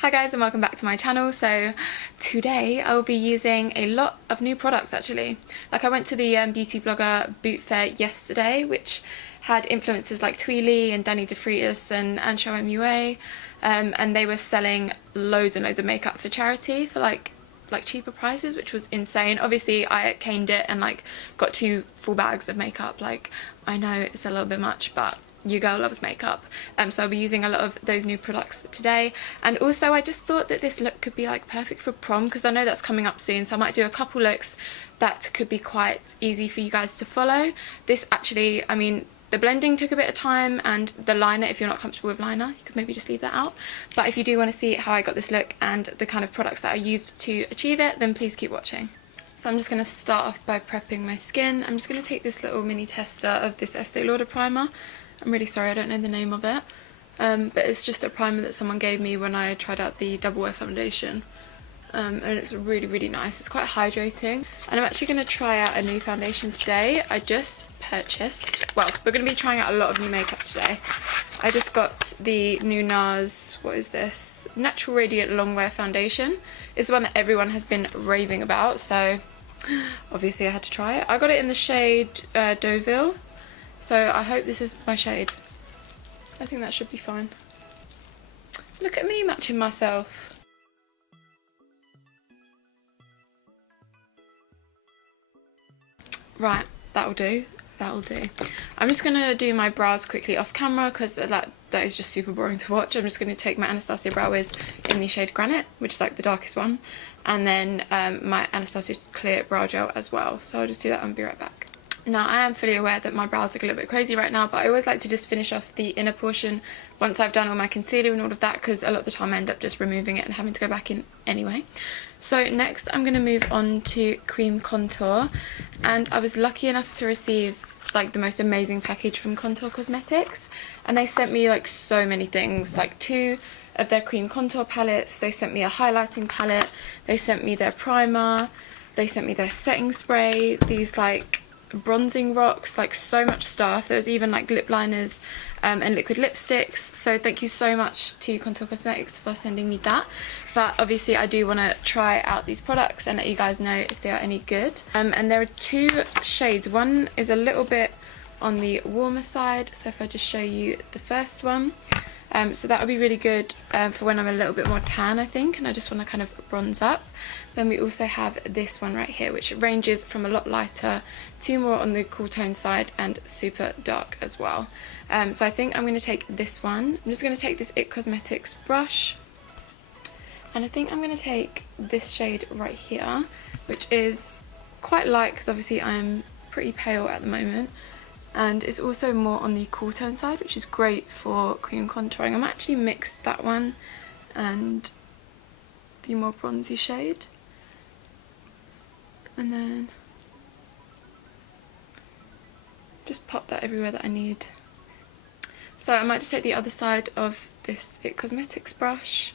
Hi guys and welcome back to my channel. So today I'll be using a lot of new products actually. Like I went to the beauty blogger boot fair yesterday, which had influencers like Tweely and Danny DeFreitas and Ansho MUA, and they were selling loads and loads of makeup for charity for like cheaper prices, which was insane. Obviously I caned it and like got 2 full bags of makeup. Like I know it's a little bit much, but you girl loves makeup, so I'll be using a lot of those new products today. And also I just thought that this look could be like perfect for prom, because I know that's coming up soon, so I might do a couple looks that could be quite easy for you guys to follow. This actually, I mean, the blending took a bit of time, and the liner, if you're not comfortable with liner, you could maybe just leave that out. But if you do want to see how I got this look and the kind of products that I used to achieve it, then please keep watching. So I'm just going to start off by prepping my skin. I'm just going to take this little mini tester of this Estee Lauder primer. I'm really sorry, I don't know the name of it, but it's just a primer that someone gave me when I tried out the Double Wear foundation, and it's really nice. It's quite hydrating, and I'm actually going to try out a new foundation today. I just purchased, well, we're going to be trying out a lot of new makeup today. I just got the new Nars, what is this? Natural Radiant Longwear foundation. It's the one that everyone has been raving about, so obviously I had to try it. I got it in the shade Deauville. So I hope this is my shade. I think that should be fine. Look at me matching myself. Right, that'll do. That'll do. I'm just going to do my brows quickly off camera because that is just super boring to watch. I'm just going to take my Anastasia Brow Wiz in the shade Granite, which is like the darkest one. And then my Anastasia Clear Brow Gel as well. So I'll just do that and be right back. Now I am fully aware that my brows look a little bit crazy right now, but I always like to just finish off the inner portion once I've done all my concealer and all of that, because a lot of the time I end up just removing it and having to go back in anyway. So next I'm going to move on to cream contour, and I was lucky enough to receive like the most amazing package from Contour Cosmetics, and they sent me like so many things, like 2 of their cream contour palettes, they sent me a highlighting palette, they sent me their primer, they sent me their setting spray, these like bronzing rocks, like so much stuff. There was even like lip liners and liquid lipsticks, so thank you so much to Contour Cosmetics for sending me that. But obviously I do want to try out these products and let you guys know if they are any good. And there are 2 shades. One is a little bit on the warmer side, so if I just show you the first one, so that would be really good for when I'm a little bit more tan, I think, and I just want to kind of bronze up. Then we also have this one right here, which ranges from a lot lighter to more on the cool tone side and super dark as well. So I think I'm going to take this one. I'm just going to take this IT Cosmetics brush, and I think I'm going to take this shade right here, which is quite light because obviously I'm pretty pale at the moment, and it's also more on the cool tone side, which is great for cream contouring. I'm actually mixed that one and the more bronzy shade, and then just pop that everywhere that I need. So I might just take the other side of this IT Cosmetics brush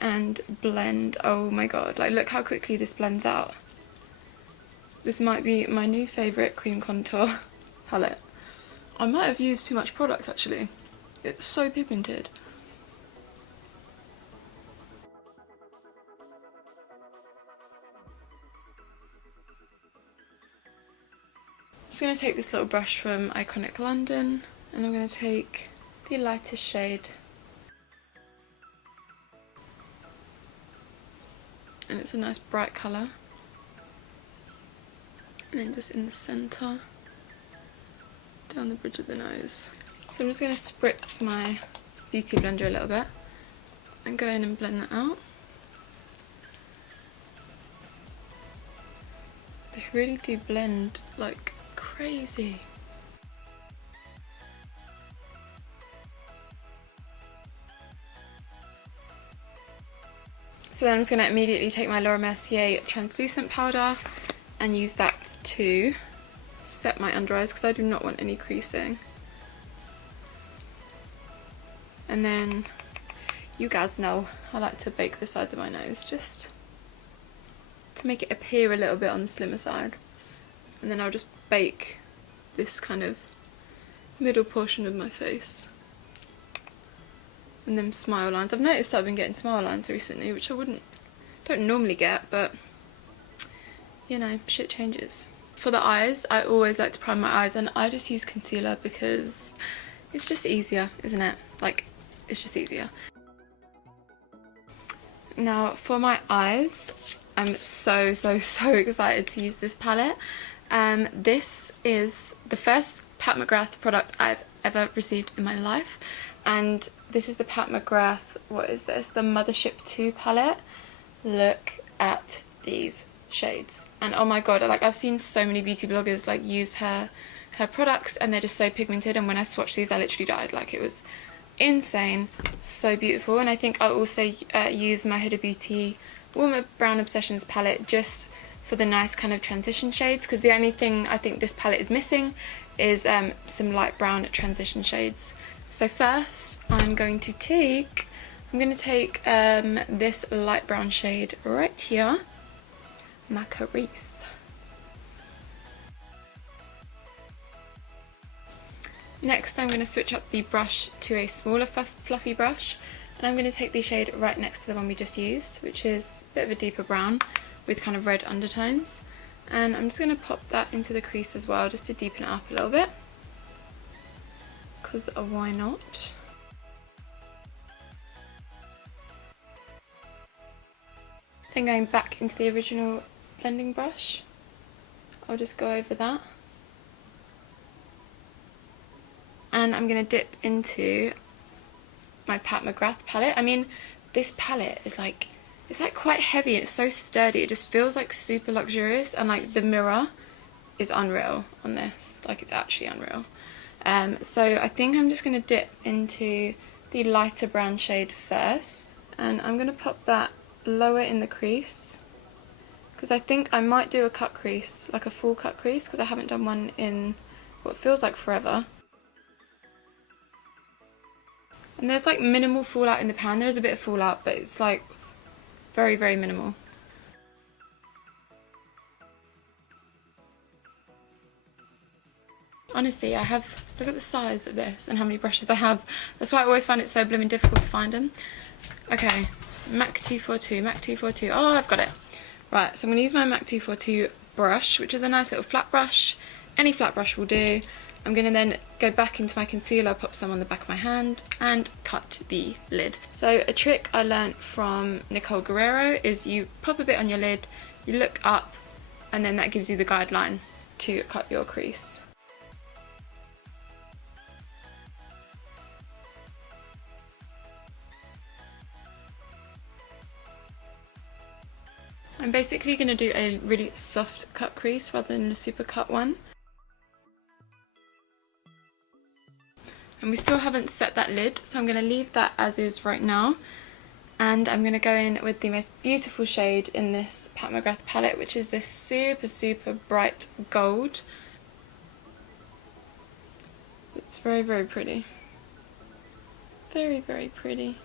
and blend. Oh my god, like look how quickly this blends out. This might be my new favourite cream contour palette. I might have used too much product actually. It's so pigmented. I'm just going to take this little brush from Iconic London, and I'm going to take the lightest shade, and it's a nice bright colour, and then just in the centre, down the bridge of the nose. So I'm just going to spritz my beauty blender a little bit and go in and blend that out. They really do blend like crazy. So then I'm just going to immediately take my Mercier translucent powder and use that to set my under eyes, because I do not want any creasing. And then, you guys know I like to bake the sides of my nose just to make it appear a little bit on the slimmer side, and then I'll just bake this kind of middle portion of my face. and them smile lines. I've noticed that I've been getting smile lines recently, which I don't normally get, but you know, shit changes. For the eyes, I always like to prime my eyes, and I just use concealer because it's just easier, isn't it? Like, it's just easier. Now for my eyes, I'm so excited to use this palette. This is the first Pat McGrath product I've ever received in my life, and this is the Pat McGrath, what is this? The Mothership 2 palette. Look at these shades, and oh my god, like I've seen so many beauty bloggers like use her products, and they're just so pigmented, and when I swatched these I literally died. Like, it was insane, so beautiful. And I think I also use my Huda Beauty Warmer Brown Obsessions palette just for the nice kind of transition shades, because the only thing I think this palette is missing is some light brown transition shades. So first I'm going to take this light brown shade right here, McGrath. Next I'm going to switch up the brush to a smaller fluffy brush, and I'm going to take the shade right next to the one we just used, which is a bit of a deeper brown with kind of red undertones, and I'm just going to pop that into the crease as well, just to deepen it up a little bit, because why not? Then going back into the original blending brush, I'll just go over that. And I'm going to dip into my Pat McGrath palette. I mean, this palette is like, it's like quite heavy and it's so sturdy. It just feels like super luxurious, and like the mirror is unreal on this. Like, it's actually unreal. So I think I'm just going to dip into the lighter brown shade first, and I'm going to pop that lower in the crease, because I think I might do a cut crease, like a full cut crease, because I haven't done one in what feels like forever. And there's like minimal fallout in the pan. There is a bit of fallout, but it's like very minimal. Honestly, look at the size of this and how many brushes I have. That's why I always find it so blooming difficult to find them. Okay, MAC 242. Oh, I've got it. Right, so I'm going to use my MAC 242 brush, which is a nice little flat brush. Any flat brush will do. I'm going to then go back into my concealer, pop some on the back of my hand, and cut the lid. So a trick I learnt from Nicole Guerrero is you pop a bit on your lid, you look up, and then that gives you the guideline to cut your crease. I'm basically going to do a really soft cut crease rather than a super cut one. And we still haven't set that lid, so I'm going to leave that as is right now. And I'm going to go in with the most beautiful shade in this Pat McGrath palette, which is this super bright gold. It's very pretty. Very pretty.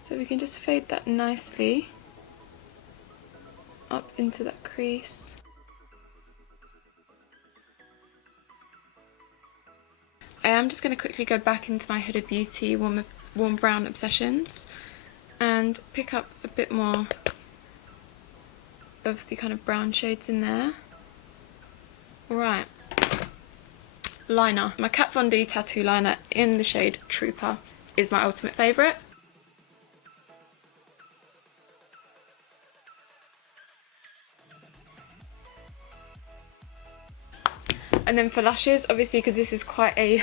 So we can just fade that nicely up into that crease. I am just going to quickly go back into my Huda Beauty Warm Brown Obsessions and pick up a bit more of the kind of brown shades in there. Alright, liner. My Kat Von D tattoo liner in the shade Trooper is my ultimate favourite. And then for lashes, obviously, because this is quite a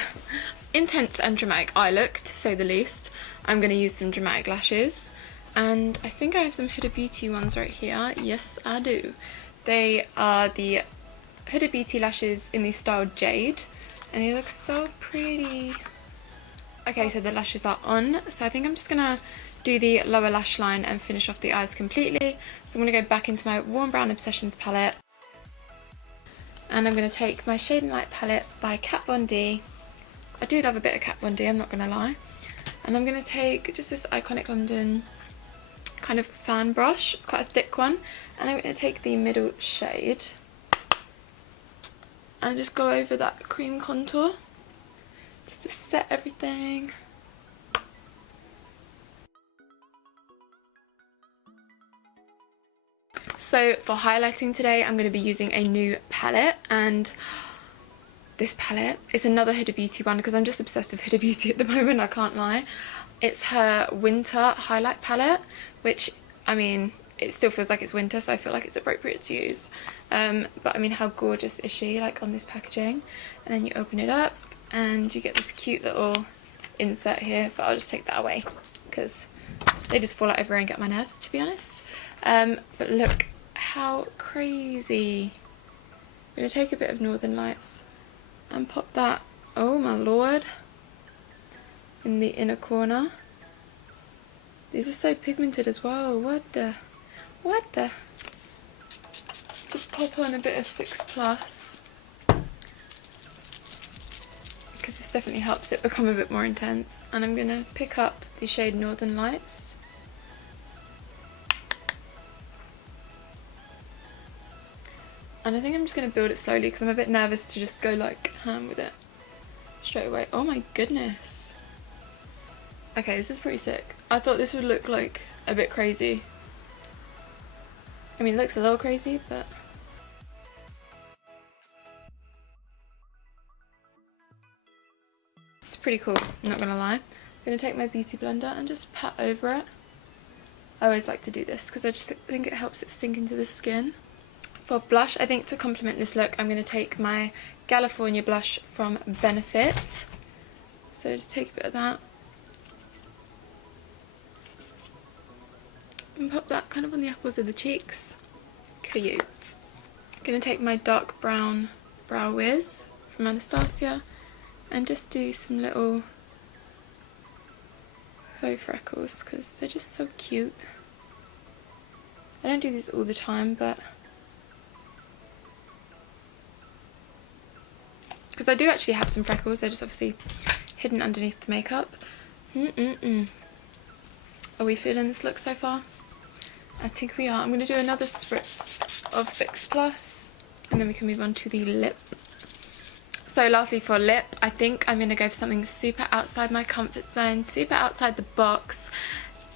intense and dramatic eye look, to say the least, I'm going to use some dramatic lashes. And I think I have some Huda Beauty ones right here. Yes, I do. They are the Huda Beauty lashes in the style Jade, and they look so pretty. Okay, so the lashes are on, so I think I'm just going to do the lower lash line and finish off the eyes completely. So I'm going to go back into my Warm Brown Obsessions palette. And I'm going to take my Shade and Light palette by Kat Von D. I do love a bit of Kat Von D, I'm not going to lie. And I'm going to take just this Iconic London kind of fan brush. It's quite a thick one. And I'm going to take the middle shade and just go over that cream contour. just to set everything. So for highlighting today, I'm going to be using a new palette, and this palette is another Huda Beauty one because I'm just obsessed with Huda Beauty at the moment, I can't lie. It's her winter highlight palette, which, I mean, it still feels like it's winter, so I feel like it's appropriate to use. But I mean, how gorgeous is she, like, on this packaging? And then you open it up and you get this cute little insert here, but I'll just take that away because they just fall out everywhere and get my nerves, to be honest. But look how crazy. I'm going to take a bit of Northern Lights and pop that, oh my lord, in the inner corner. These are so pigmented as well. What the? Just pop on a bit of Fix Plus, because this definitely helps it become a bit more intense. And I'm going to pick up the shade Northern Lights. And I think I'm just going to build it slowly because I'm a bit nervous to just go like ham with it straight away. Oh my goodness. Okay, this is pretty sick. I thought this would look like a bit crazy. I mean, it looks a little crazy, but... it's pretty cool, I'm not gonna lie. I'm gonna take my beauty blender and just pat over it. I always like to do this because I just think it helps it sink into the skin. For blush, I think to complement this look, I'm going to take my California blush from Benefit. So just take a bit of that. And pop that kind of on the apples of the cheeks. Cute. I'm going to take my dark brown Brow Wiz from Anastasia and just do some little faux freckles because they're just so cute. I don't do these all the time, but... because I do actually have some freckles, they're just obviously hidden underneath the makeup. Are we feeling this look so far? I think we are. I'm going to do another spritz of Fix Plus and then we can move on to the lip. So lastly for lip, I think I'm going to go for something super outside my comfort zone, super outside the box.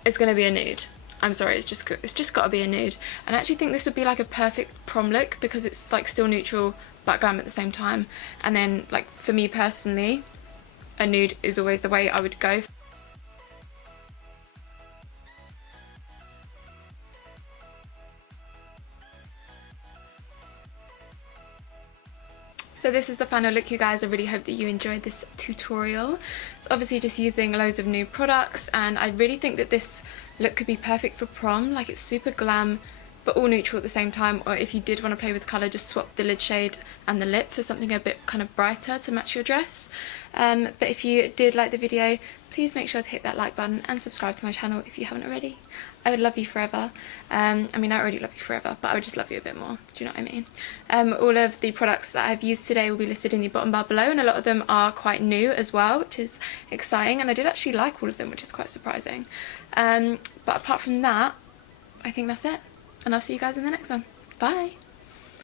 It's going to be a nude. I'm sorry, it's just got to be a nude. And I actually think this would be like a perfect prom look because it's like still neutral but glam at the same time. And then, like, for me personally, a nude is always the way I would go. So this is the final look, you guys. I really hope that you enjoyed this tutorial. It's obviously just using loads of new products, and I really think that this look could be perfect for prom. Like, it's super glam but all neutral at the same time, or if you did want to play with colour, just swap the lid shade and the lip for something a bit kind of brighter to match your dress. But if you did like the video, please make sure to hit that like button and subscribe to my channel if you haven't already. I would love you forever. I mean, I already love you forever, but I would just love you a bit more. Do you know what I mean? All of the products that I've used today will be listed in the bottom bar below, and a lot of them are quite new as well, which is exciting, and I did actually like all of them, which is quite surprising. But apart from that, I think that's it. And I'll see you guys in the next one. Bye!